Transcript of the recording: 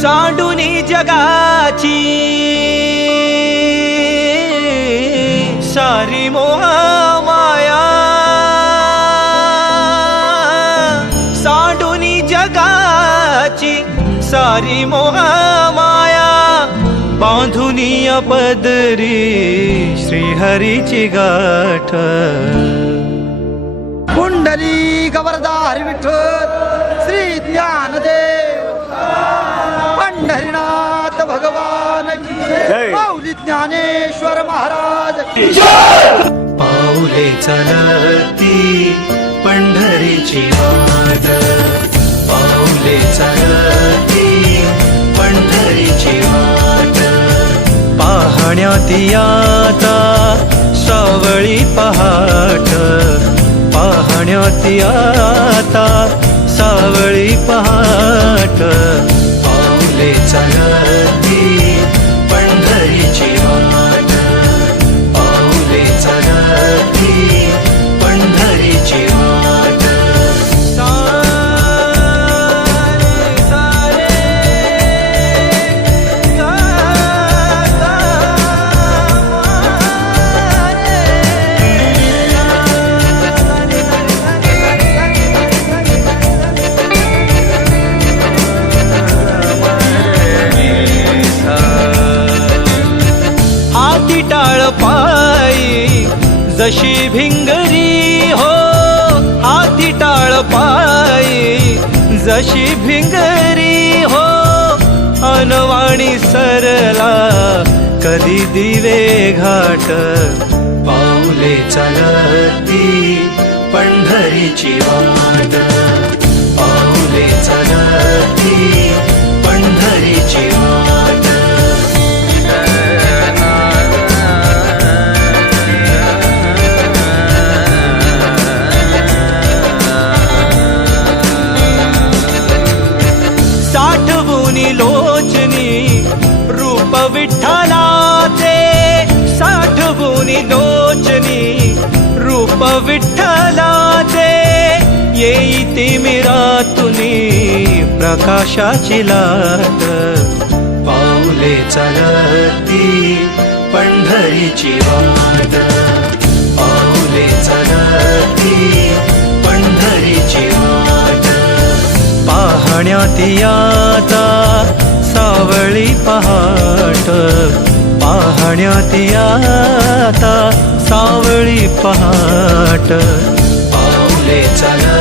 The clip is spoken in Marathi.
सांडूनी जगाची सारी मोह सारी मोह माया बांधुनी पदरी श्रीहरीची गाठ. पुंडली गवरदार विठ्ठल श्री ज्ञानदेव. पंढरीनाथ भगवान की माऊली ज्ञानेश्वर महाराज पाऊले चलती पंढरीची वाट. पाहण्यात सावळी पहाट पाहण्यात या जशी भिंगरी हो हाती टाळ पायी जशी भिंगरी हो अनवाणी सरला कधी दिवे घाट. पाऊले चलती पंढरीची वाट. पाऊले चलती लोचनी रूप विठ्ठलाचे साठवून दोचनी रूप विठ्ठलाचे येई तिमिरातुनी प्रकाशाची लाट. पाऊले चलती पंढरीची वाट. पाऊले चलती पंढरीची वाट. पाहण्यात याचा सावळी पहाट पाहण्यात आता सावळी पहाट. पाऊले चला